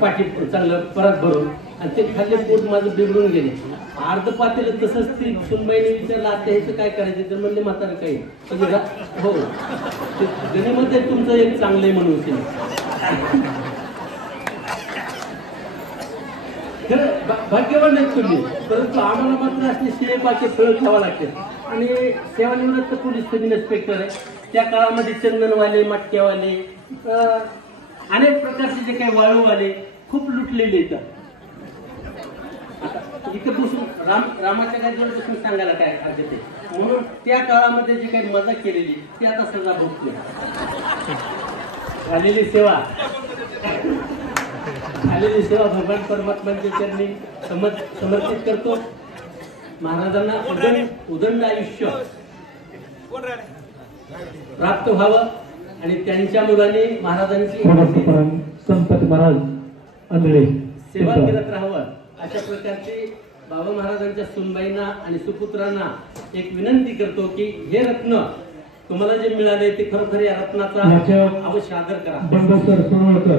पाठी चांगलं परत भरून आणि ते खाल्ले पोट माझं बिघडून गेले. अर्ध पातेलं तसंच ती सुनबाईने विचारलं आता ह्याचं काय करायचं तर म्हणले म्हातारं काही हो गणिमध्ये तुमचं एक चांगलं म्हणून ते खरं भाग्यवान आहेत तुम्ही, परंतु आम्हाला मात्र असले शिळे पाके फळं खावं लागते. आणि सेवानिवृत्त पोलीस सब इन्स्पेक्टर आहे, त्या काळामध्ये चंदनवाले, मटक्यावाले, अनेक प्रकारचे जे काही वाळूवाले खूप लुटलेले येतात. आता इथं बसून रामाच्या गाडीवर बसून सांगायला काय अर्थ ते, म्हणून त्या काळामध्ये जे काही मजा केलेली ती आता सजा भोगते. झालेली सेवा भगवान परमात्म्यांच्या चरणी समर्पित करतो. महाराजांना उदंड आयुष्य प्राप्त व्हावं आणि त्यांच्या मुलाने महाराजांची संपत महाराज आंधळे सेवा करत राहावं अशा प्रकारची बाबा महाराजांच्या सुनबाईंना आणि सुपुत्रांना एक विनंती करतो की हे रत्न तुम्हाला जे मिळाले ते खरोखर या रत्नाचा अवश्य आदर करा. बंडोसर सोनवळकर